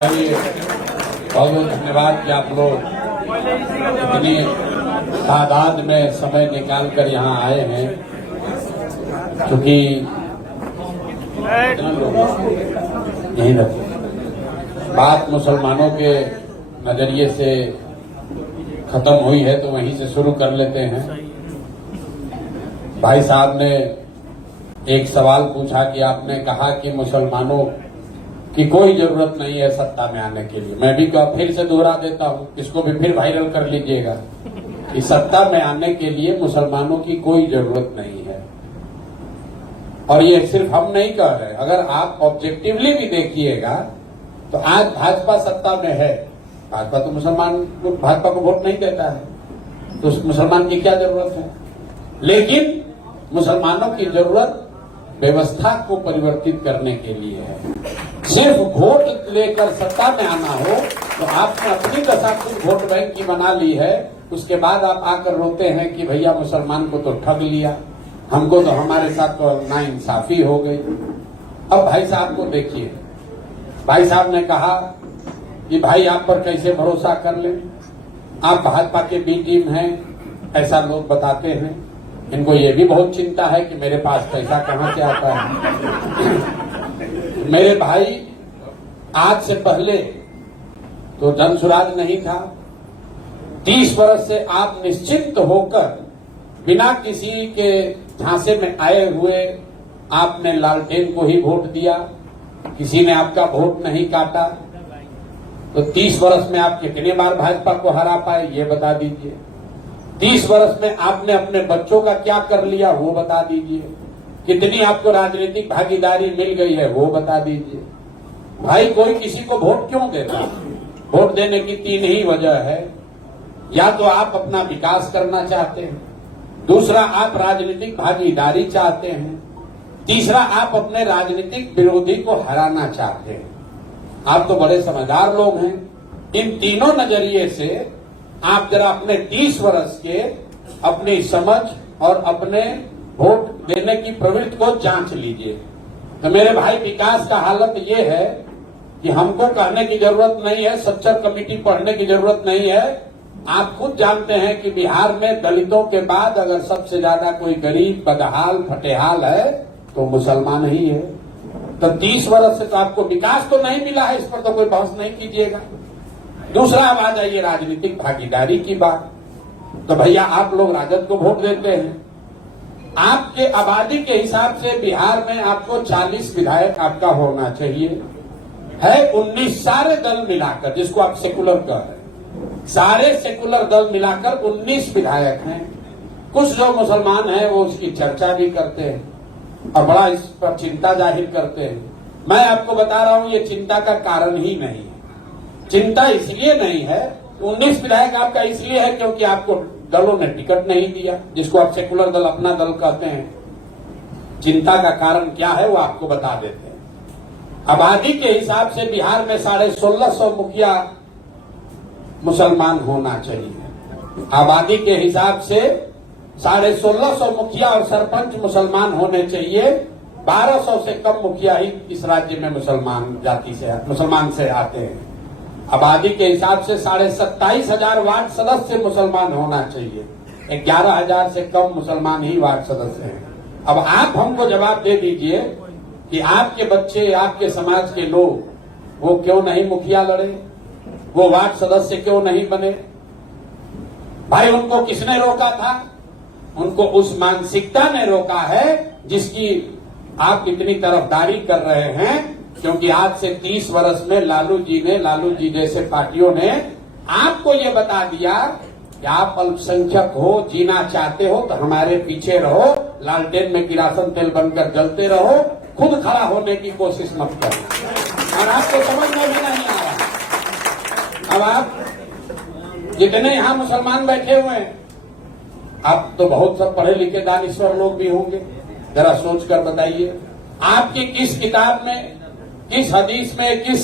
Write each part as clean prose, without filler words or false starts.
बहुत बहुत धन्यवाद कि आप लोग इतनी तादाद में समय निकाल कर यहाँ आए हैं, क्योंकि यही बात मुसलमानों के नजरिए से खत्म हुई है तो वहीं से शुरू कर लेते हैं। भाई साहब ने एक सवाल पूछा कि आपने कहा कि मुसलमानों की कोई जरूरत नहीं है सत्ता में आने के लिए। मैं भी फिर से दोहरा देता हूं, इसको भी फिर वायरल कर लीजिएगा कि सत्ता में आने के लिए मुसलमानों की कोई जरूरत नहीं है। और ये सिर्फ हम नहीं कह रहे, अगर आप ऑब्जेक्टिवली भी देखिएगा तो आज भाजपा सत्ता में है। भाजपा तो मुसलमान भाजपा को वोट नहीं देता है, तो मुसलमान की क्या जरूरत है। लेकिन मुसलमानों की जरूरत व्यवस्था को परिवर्तित करने के लिए है। सिर्फ वोट लेकर सत्ता में आना हो तो आपने अपनी दशा खुद वोट बैंक की बना ली है। उसके बाद आप आकर रोते हैं कि भैया मुसलमान को तो ठग लिया, हमको तो हमारे साथ तो नाइंसाफी हो गई। अब भाई साहब को देखिए, भाई साहब ने कहा कि भाई आप पर कैसे भरोसा कर लें, आप भाजपा के बी टीम हैं, ऐसा लोग बताते हैं। इनको ये भी बहुत चिंता है कि मेरे पास पैसा कहां से आता है। मेरे भाई, आज से पहले तो जनसुराज नहीं था। 30 वर्ष से आप निश्चिंत होकर बिना किसी के झांसे में आए हुए आपने लालटेन को ही वोट दिया, किसी ने आपका वोट नहीं काटा। तो 30 वर्ष में आप कितने बार भाजपा को हरा पाए ये बता दीजिए। 30 वर्ष में आपने अपने बच्चों का क्या कर लिया वो बता दीजिए। कितनी आपको राजनीतिक भागीदारी मिल गई है वो बता दीजिए। भाई, कोई किसी को वोट क्यों देता? वोट देने की 3 ही वजह है। या तो आप अपना विकास करना चाहते हैं, दूसरा आप राजनीतिक भागीदारी चाहते हैं, तीसरा आप अपने राजनीतिक विरोधी को हराना चाहते हैं। आप तो बड़े समझदार लोग हैं। इन तीनों नजरिए से आप जरा अपने 30 वर्ष के अपनी समझ और अपने वोट देने की प्रवृत्ति को जांच लीजिए। तो मेरे भाई, विकास का हालत ये है कि हमको कहने की जरूरत नहीं है, सच्चर कमेटी पढ़ने की जरूरत नहीं है। आप खुद जानते हैं कि बिहार में दलितों के बाद अगर सबसे ज्यादा कोई गरीब, बदहाल, फटेहाल है तो मुसलमान ही है। तो 30 वर्ष से तो आपको विकास तो नहीं मिला है, इस पर तो कोई बहस नहीं कीजिएगा। दूसरा, अब आ जाइए राजनीतिक भागीदारी की बात। तो भैया, आप लोग राजद को वोट देते हैं। आपके आबादी के हिसाब से बिहार में आपको 40 विधायक आपका होना चाहिए, है 19 सारे दल मिलाकर, जिसको आप सेकुलर कह रहे हैं, सारे सेकुलर दल मिलाकर 19 विधायक हैं। कुछ जो मुसलमान हैं वो उसकी चर्चा भी करते हैं और बड़ा इस पर चिंता जाहिर करते हैं। मैं आपको बता रहा हूं, ये चिंता का कारण ही नहीं है। चिंता इसलिए नहीं है, 19 विधायक आपका इसलिए है क्योंकि आपको दलों ने टिकट नहीं दिया, जिसको आप सेकुलर दल अपना दल कहते हैं। चिंता का कारण क्या है वो आपको बता देते हैं। आबादी के हिसाब से बिहार में 1650 मुखिया मुसलमान होना चाहिए। आबादी के हिसाब से 1650 मुखिया और सरपंच मुसलमान होने चाहिए। 1200 से कम मुखिया ही इस राज्य में मुसलमान से आते हैं। आबादी के हिसाब से 27,500 वार्ड सदस्य मुसलमान होना चाहिए। 11,000 से कम मुसलमान ही वार्ड सदस्य हैं। अब आप हमको जवाब दे दीजिए कि आपके बच्चे, आपके समाज के लोग वो क्यों नहीं मुखिया लड़े, वो वार्ड सदस्य क्यों नहीं बने? भाई, उनको किसने रोका था? उनको उस मानसिकता ने रोका है जिसकी आप इतनी तरफदारी कर रहे हैं। क्योंकि आज से 30 वर्ष में लालू जी जैसे पार्टियों ने आपको ये बता दिया कि आप अल्पसंख्यक हो, जीना चाहते हो तो हमारे पीछे रहो, लालटेन में किरासन तेल बनकर जलते रहो, खुद खड़ा होने की कोशिश मत करना। और आपको समझ में भी नहीं आ रहा। अब आप जितने यहां मुसलमान बैठे हुए हैं, आप तो बहुत सब पढ़े लिखे दानिश्वर लोग भी होंगे, जरा सोच कर बताइए, आपकी किस किताब में, किस हदीस में, किस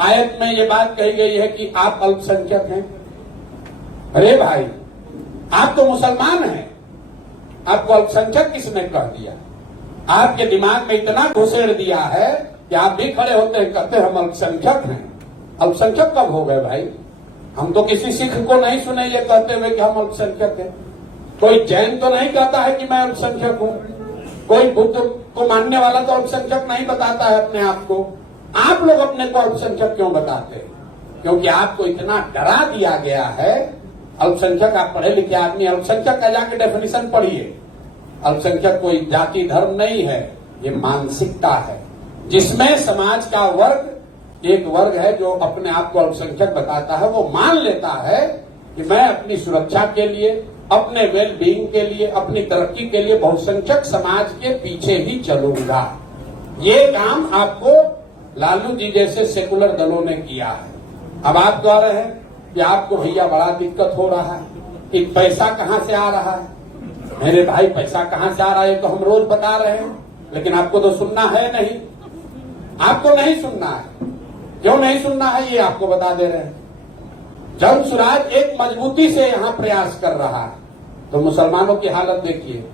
आयत में ये बात कही गई है कि आप अल्पसंख्यक हैं? अरे भाई, आप तो मुसलमान हैं, आपको अल्पसंख्यक किसने कह दिया? आपके दिमाग में इतना घुसेड़ दिया है कि आप भी खड़े होते हैं, कहते हैं हम अल्पसंख्यक हैं। अल्पसंख्यक कब हो गए भाई? हम तो किसी सिख को नहीं सुने ये कहते हुए कि हम अल्पसंख्यक हैं। कोई जैन तो नहीं कहता है कि मैं अल्पसंख्यक हूं। कोई बुद्ध को मानने वाला तो अल्पसंख्यक नहीं बताता है अपने आप को। आप लोग अपने को अल्पसंख्यक क्यों बताते हैं? क्योंकि आपको इतना डरा दिया गया है। अल्पसंख्यक, आप पढ़े लिखे आदमी, अल्पसंख्यक का जाके डेफिनेशन पढ़िए। अल्पसंख्यक कोई जाति धर्म नहीं है, ये मानसिकता है, जिसमें समाज का वर्ग, एक वर्ग है जो अपने आप को अल्पसंख्यक बताता है। वो मान लेता है कि मैं अपनी सुरक्षा के लिए, अपने वेल बीइंग के लिए, अपनी तरक्की के लिए बहुसंख्यक समाज के पीछे ही चलूंगा। ये काम आपको लालू जी जैसे सेकुलर दलों ने किया है। अब आप कह रहे हैं कि आपको भैया बड़ा दिक्कत हो रहा है कि पैसा कहां से आ रहा है। मेरे भाई, पैसा कहां से आ रहा है तो हम रोज बता रहे हैं, लेकिन आपको तो सुनना है नहीं। आपको नहीं सुनना है। क्यों नहीं सुनना है ये आपको बता दे रहे हैं। जब स्वराज एक मजबूती से यहां प्रयास कर रहा है तो मुसलमानों की हालत देखिए।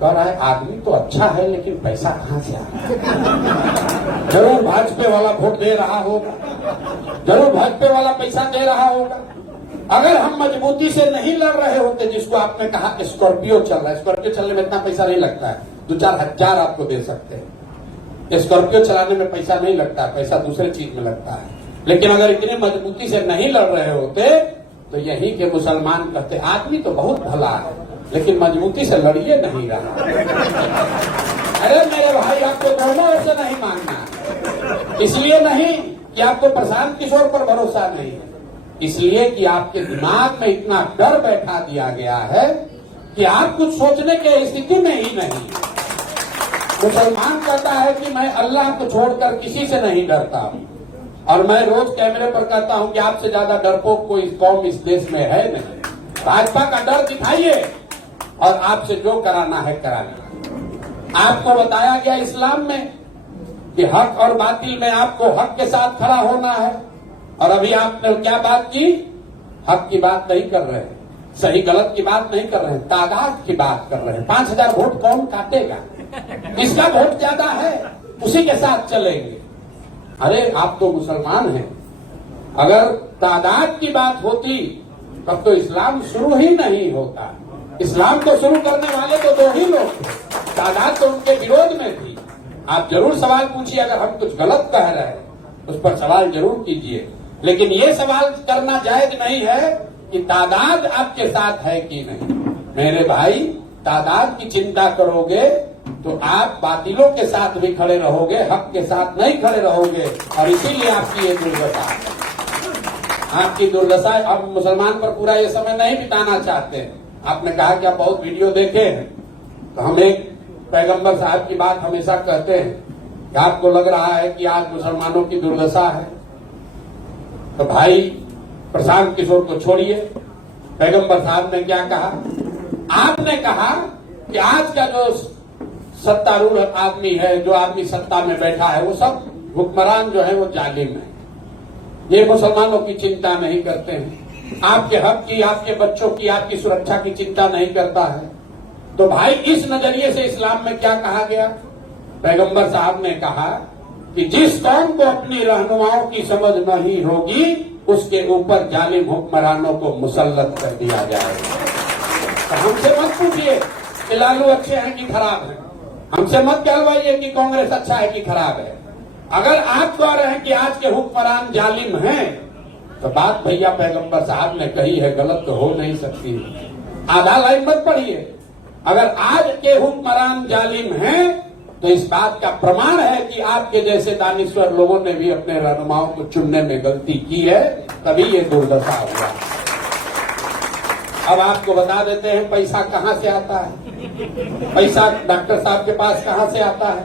कह रहा है आदमी तो अच्छा है लेकिन पैसा कहां से आ रहा है? जरूर भाजपा वाला वोट दे रहा होगा, जरूर भाजपा वाला पैसा दे रहा होगा। अगर हम मजबूती से नहीं लड़ रहे होते, जिसको आपने कहा स्कॉर्पियो चल रहा है, स्कॉर्पियो चलने में इतना पैसा नहीं लगता है, 2-4 हजार आपको दे सकते हैं। स्कॉर्पियो चलाने में पैसा नहीं लगता, पैसा दूसरे चीज में लगता है। लेकिन अगर इतनी मजबूती से नहीं लड़ रहे होते तो यही के मुसलमान कहते आदमी तो बहुत भला है लेकिन मजबूती से लड़िए नहीं रहा। अरे मेरे भाई, आपको दोनों ओर से नहीं मानना। इसलिए नहीं कि आपको प्रशांत किशोर पर भरोसा नहीं है, इसलिए कि आपके दिमाग में इतना डर बैठा दिया गया है कि आप कुछ सोचने की स्थिति में ही नहीं। मुसलमान कहता है कि मैं अल्लाह को छोड़कर किसी से नहीं डरता हूं, और मैं रोज कैमरे पर कहता हूं कि आपसे ज्यादा डरपोक कोई कौम इस देश में है नहीं। भाजपा का डर दिखाइए और आपसे जो कराना है कराना। आपको बताया गया इस्लाम में कि हक और बातिल में आपको हक के साथ खड़ा होना है, और अभी आपने क्या बात की? हक की बात नहीं कर रहे हैं, सही गलत की बात नहीं कर रहे हैं, तादाद की बात कर रहे हैं। 5000 वोट कौन काटेगा? इसका वोट ज्यादा है, उसी के साथ चलेंगे। अरे आप तो मुसलमान हैं। अगर तादाद की बात होती तब तो इस्लाम शुरू ही नहीं होता। इस्लाम को शुरू करने वाले तो 2 ही लोग थे, तादाद तो उनके विरोध में थी। आप जरूर सवाल पूछिए, अगर हम कुछ गलत कह रहे हैं उस पर सवाल जरूर कीजिए, लेकिन ये सवाल करना जायज नहीं है कि तादाद आपके साथ है कि नहीं। मेरे भाई, तादाद की चिंता करोगे तो आप बातिलों के साथ भी खड़े रहोगे, हक के साथ नहीं खड़े रहोगे, और इसीलिए आपकी ये दुर्दशा है। आपकी दुर्दशा। अब मुसलमान पर पूरा ये समय नहीं बिताना चाहते हैं। आपने कहा कि आप बहुत वीडियो देखे हैं, तो हम एक पैगंबर साहब की बात हमेशा कहते हैं कि आपको लग रहा है कि आज मुसलमानों की दुर्दशा है, तो भाई प्रशांत किशोर को छोड़िए। पैगंबर साहब ने क्या कहा? आपने कहा कि आज का जो सत्तारूढ़ आदमी है, जो आदमी सत्ता में बैठा है, वो सब हुक्मरान जो है वो जालिम है, ये मुसलमानों की चिंता नहीं करते हैं, आपके हक की, आपके बच्चों की, आपकी सुरक्षा की चिंता नहीं करता है। तो भाई, इस नजरिए से इस्लाम में क्या कहा गया? पैगंबर साहब ने कहा कि जिस कौम को अपनी रहनुमाओं की समझ नहीं होगी उसके ऊपर जालिम हुक्मरानों को मुसल्लत कर दिया जाएगा। तो हमसे मत पूछिए कि लालू अच्छे हैं कि खराब हैं, हमसे मत कहवाइए कि कांग्रेस अच्छा है कि खराब है। अगर आप कह रहे हैं कि आज के हुक्मरान जालिम हैं, तो बात भैया पैगंबर साहब ने कही है, गलत तो हो नहीं सकती। आधा लाइन मत पढ़िए। अगर आज के हुक्मरान जालिम हैं तो इस बात का प्रमाण है कि आपके जैसे दानिश्वर लोगों ने भी अपने रहनुमाओं को चुनने में गलती की है, तभी ये दुर्दशा हुआ। अब आपको बता देते हैं पैसा कहां से आता है। पैसा डॉक्टर साहब के पास कहां से आता है?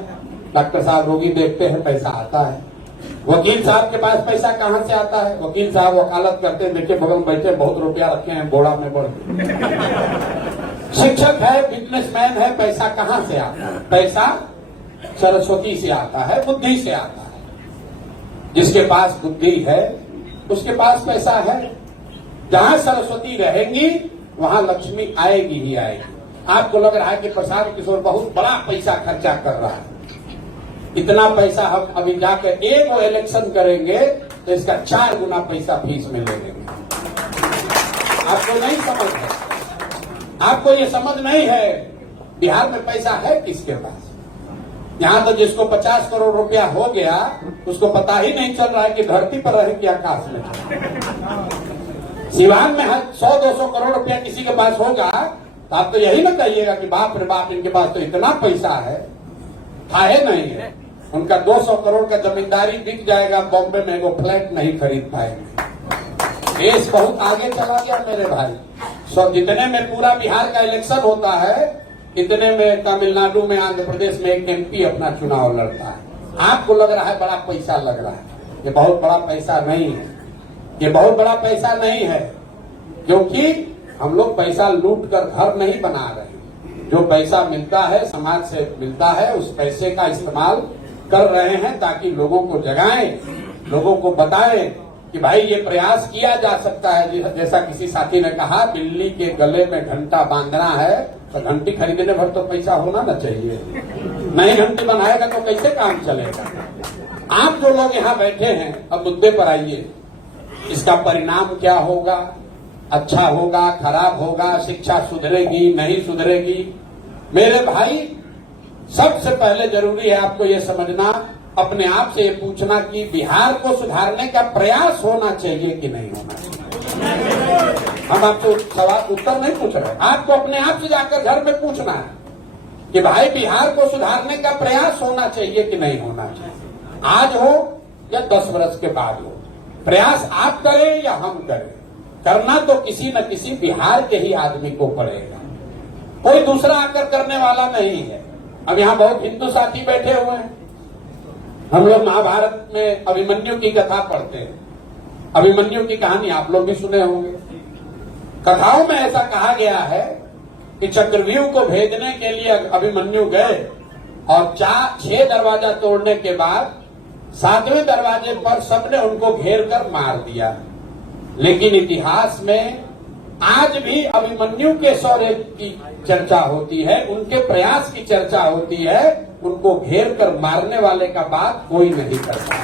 डॉक्टर साहब रोगी देखते हैं, पैसा आता है। वकील साहब के पास पैसा कहां से आता है? वकील साहब वकालत करते हैं, देखिए बगल में बैठे, बहुत रुपया रखे हैं बोड़ा में बढ़। शिक्षक है, बिजनेसमैन है, पैसा कहां से आता है? पैसा सरस्वती से आता है, बुद्धि से आता है। जिसके पास बुद्धि है उसके पास पैसा है। जहां सरस्वती रहेंगी वहां लक्ष्मी आएगी ही आएगी। आपको लग रहा है कि प्रशांत किशोर बहुत बड़ा पैसा खर्चा कर रहा है। इतना पैसा हम अभी जाकर एक वो इलेक्शन करेंगे तो इसका 4 गुना पैसा फीस में ले लेंगे। आपको नहीं समझ है, आपको ये समझ नहीं है बिहार में पैसा है किसके पास। यहाँ तो जिसको 50 करोड़ रुपया हो गया उसको पता ही नहीं चल रहा है कि धरती पर रहे कि आकाश में चले। सिवान में 100-200 करोड़ रुपया किसी के पास होगा तो आप तो यही ना कहिएगा कि बाप रे बाप इनके पास तो इतना पैसा है नहीं है। उनका 200 करोड़ का जमींदारी बिक जाएगा बॉम्बे में, वो फ्लैट नहीं खरीद पाएंगे। देश बहुत आगे चला गया मेरे भाई। जितने में पूरा बिहार का इलेक्शन होता है इतने में तमिलनाडु में, आंध्र प्रदेश में एक MP अपना चुनाव लड़ता है। आपको लग रहा है बड़ा पैसा लग रहा है, ये बहुत बड़ा पैसा नहीं है, ये बहुत बड़ा पैसा नहीं है, क्योंकि हम लोग पैसा लूट कर घर नहीं बना रहे। जो पैसा मिलता है समाज से मिलता है, उस पैसे का इस्तेमाल कर रहे हैं ताकि लोगों को जगाएं, लोगों को बताएं कि भाई ये प्रयास किया जा सकता है। जैसा किसी साथी ने कहा, बिल्ली के गले में घंटा बांधना है तो घंटी खरीदने भर तो पैसा होना ना चाहिए। नहीं घंटी बनाएगा तो कैसे काम चलेगा। आप जो लोग यहाँ बैठे हैं, अब मुद्दे पर आइए। इसका परिणाम क्या होगा? अच्छा होगा, खराब होगा, शिक्षा सुधरेगी, नहीं सुधरेगी? मेरे भाई, सबसे पहले जरूरी है आपको ये समझना, अपने आप से ये पूछना कि बिहार को सुधारने का प्रयास होना चाहिए कि नहीं होना चाहिए। हम आपको सवाल उत्तर नहीं पूछ रहे, आपको अपने आप से जाकर घर में पूछना है कि भाई बिहार को सुधारने का प्रयास होना चाहिए कि नहीं होना चाहिए। आज हो या 10 वर्ष के बाद हो, प्रयास आप करें या हम करें, करना तो किसी न किसी बिहार के ही आदमी को पड़ेगा, कोई दूसरा आकर करने वाला नहीं है। अब यहाँ बहुत हिंदू साथी बैठे हुए हैं। हम लोग महाभारत में अभिमन्यु की कथा पढ़ते हैं। अभिमन्यु की कहानी आप लोग भी सुने होंगे। कथाओं में ऐसा कहा गया है कि चक्रव्यूह को भेदने के लिए अभिमन्यु गए और 6 दरवाजा तोड़ने के बाद 7वें दरवाजे पर सबने उनको घेर कर मार दिया। लेकिन इतिहास में आज भी अभिमन्यु के शौर्य की चर्चा होती है, उनके प्रयास की चर्चा होती है। उनको घेर कर मारने वाले का बात कोई नहीं करता।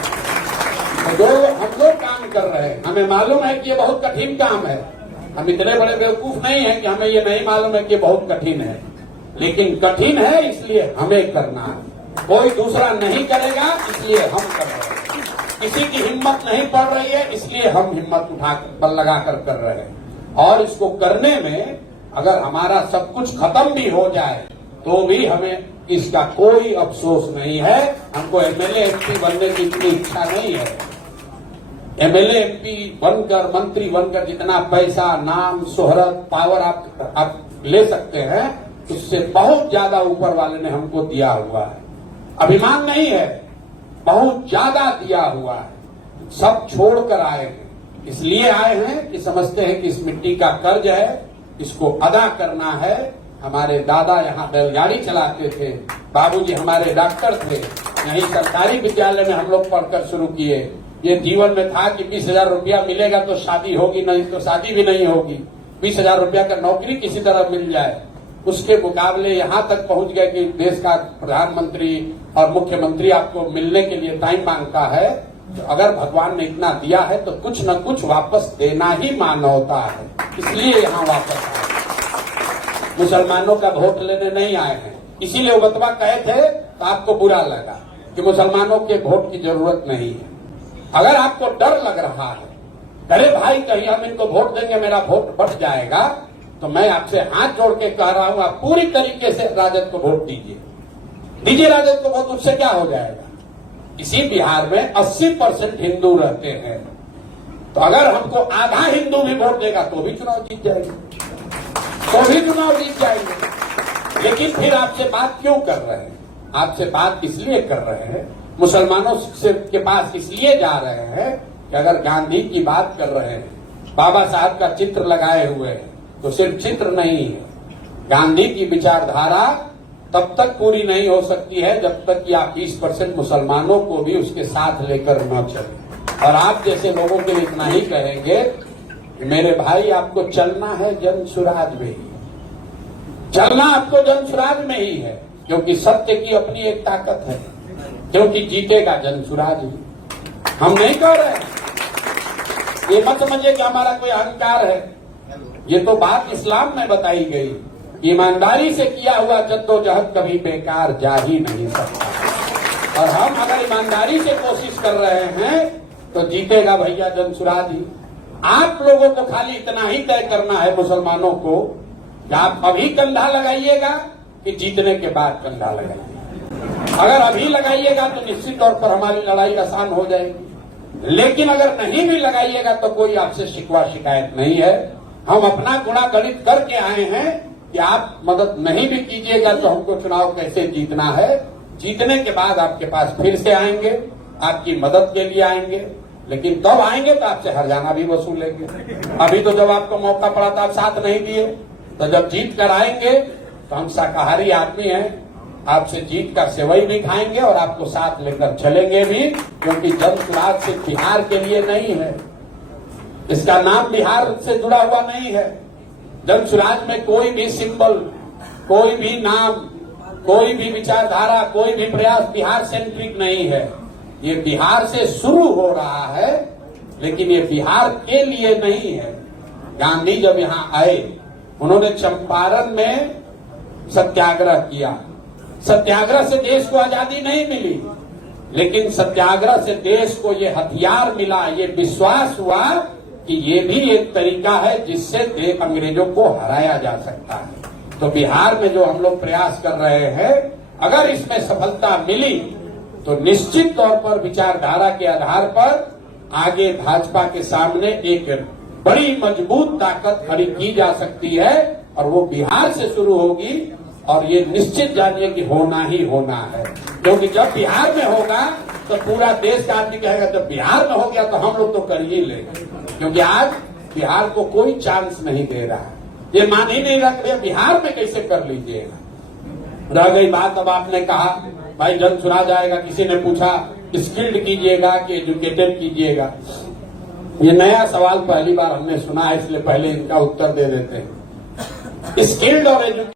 तो जो हम लोग काम कर रहे हैं, हमें मालूम है कि ये बहुत कठिन काम है। हम इतने बड़े बेवकूफ नहीं है कि हमें ये नहीं मालूम है कि ये बहुत कठिन है, लेकिन कठिन है इसलिए हमें करना है। कोई दूसरा नहीं करेगा इसलिए हम कर रहे हैं। किसी की हिम्मत नहीं पड़ रही है इसलिए हम हिम्मत उठाकर बल लगाकर कर रहे हैं। और इसको करने में अगर हमारा सब कुछ खत्म भी हो जाए तो भी हमें इसका कोई अफसोस नहीं है। हमको MLA MP बनने की इतनी इच्छा नहीं है। MLA MP बनकर, मंत्री बनकर जितना पैसा, नाम, शोहरत, पावर आप ले सकते हैं, उससे बहुत ज्यादा ऊपर वाले ने हमको दिया हुआ है। अभिमान नहीं है, बहुत ज्यादा दिया हुआ है। सब छोड़कर आए हैं, इसलिए आए हैं कि समझते हैं कि इस मिट्टी का कर्ज है, इसको अदा करना है। हमारे दादा यहाँ बैलगाड़ी चलाते थे, बाबूजी हमारे डॉक्टर थे, यहीं सरकारी विद्यालय में हम लोग पढ़कर शुरू किए। ये जीवन में था कि 20,000 रुपया मिलेगा तो शादी होगी, नहीं तो शादी भी नहीं होगी। 20,000 रुपया का नौकरी किसी तरह मिल जाए। उसके मुकाबले यहाँ तक पहुंच गए कि देश का प्रधानमंत्री और मुख्यमंत्री आपको मिलने के लिए टाइम मांगता है। तो अगर भगवान ने इतना दिया है तो कुछ न कुछ वापस देना ही मानवता है, इसलिए यहाँ वापस आए। मुसलमानों का वोट लेने नहीं आए हैं। इसीलिए वो बतवा कहे थे तो आपको बुरा लगा कि मुसलमानों के वोट की जरूरत नहीं है। अगर आपको डर लग रहा है, अरे भाई कहीं हम इनको वोट देंगे मेरा वोट बढ़ जाएगा, तो मैं आपसे हाथ जोड़ के कह रहा हूं, आप पूरी तरीके से राजद को वोट दीजिए राजद को वोट। उससे क्या हो जाएगा? इसी बिहार में 80% हिंदू रहते हैं, तो अगर हमको आधा हिंदू भी वोट देगा तो भी चुनाव जीत जाएंगे, लेकिन फिर आपसे बात क्यों कर रहे हैं? आपसे बात इसलिए कर रहे हैं, मुसलमानों से के पास इसलिए जा रहे हैं कि अगर गांधी की बात कर रहे हैं, बाबा साहब का चित्र लगाए हुए हैं, तो सिर्फ चित्र नहीं है, गांधी की विचारधारा तब तक पूरी नहीं हो सकती है जब तक कि आप 20% मुसलमानों को भी उसके साथ लेकर न चलें। और आप जैसे लोगों के लिए इतना ही कहेंगे कि मेरे भाई आपको चलना है जन सुराज में ही, चलना आपको जन सुराज में ही है, क्योंकि सत्य की अपनी एक ताकत है, क्योंकि जीतेगा जन सुराज ही। हम नहीं कह रहे हैं ये मत समझिए कि हमारा कोई अहंकार है। ये तो बात इस्लाम में बताई गई। ईमानदारी से किया हुआ जद्दोजहद कभी बेकार जा ही नहीं सकता। और हम अगर ईमानदारी से कोशिश कर रहे हैं तो जीतेगा भैया जनसुराज ही। आप लोगों को खाली इतना ही तय करना है मुसलमानों को कि आप अभी कंधा लगाइएगा कि जीतने के बाद कंधा लगाइएगा। अगर अभी लगाइएगा तो निश्चित तौर पर हमारी लड़ाई आसान हो जाएगी, लेकिन अगर नहीं भी लगाइएगा तो कोई आपसे शिकवा शिकायत नहीं है। हम अपना गुणागणित करके आए हैं कि आप मदद नहीं भी कीजिएगा तो हमको चुनाव कैसे जीतना है। जीतने के बाद आपके पास फिर से आएंगे, आपकी मदद के लिए आएंगे, लेकिन तब आएंगे तो आपसे हर्जाना भी वसूलेंगे। अभी तो जब आपको मौका पड़ा था आप साथ नहीं दिए, तो जब जीत कर आएंगे तो हम शाकाहारी आदमी हैं, आपसे जीत का सेवई भी खाएंगे और आपको साथ लेकर चलेंगे भी, क्योंकि जनसुराज सिर्फ बिहार के लिए नहीं है। इसका नाम बिहार से जुड़ा हुआ नहीं है। जनसुराज में कोई भी सिंबल, कोई भी नाम, कोई भी विचारधारा, कोई भी प्रयास बिहार सेंट्रिक नहीं है। ये बिहार से शुरू हो रहा है, लेकिन ये बिहार के लिए नहीं है। गांधी जब यहाँ आए, उन्होंने चंपारण में सत्याग्रह किया। सत्याग्रह से देश को आजादी नहीं मिली, लेकिन सत्याग्रह से देश को ये हथियार मिला, ये विश्वास हुआ कि ये भी एक तरीका है जिससे अंग्रेजों को हराया जा सकता है। तो बिहार में जो हम लोग प्रयास कर रहे हैं, अगर इसमें सफलता मिली तो निश्चित तौर पर विचारधारा के आधार पर आगे भाजपा के सामने एक बड़ी मजबूत ताकत खड़ी की जा सकती है, और वो बिहार से शुरू होगी। और ये निश्चित जानिए कि होना ही होना है, क्योंकि जब बिहार में होगा तो पूरा देश का आदमी कहेगा जब बिहार में हो गया तो हम लोग तो कर ही लेंगे, क्योंकि आज बिहार को कोई चांस नहीं दे रहा है। ये मान ही नहीं रख रहे, बिहार में कैसे कर लीजिएगा। रह गई बात, अब आपने कहा भाई जनसुराज आएगा, किसी ने पूछा स्किल्ड कीजिएगा कि एजुकेटेड कीजिएगा। ये नया सवाल पहली बार हमने सुना है, इसलिए पहले इनका उत्तर दे देते हैं। स्किल्ड और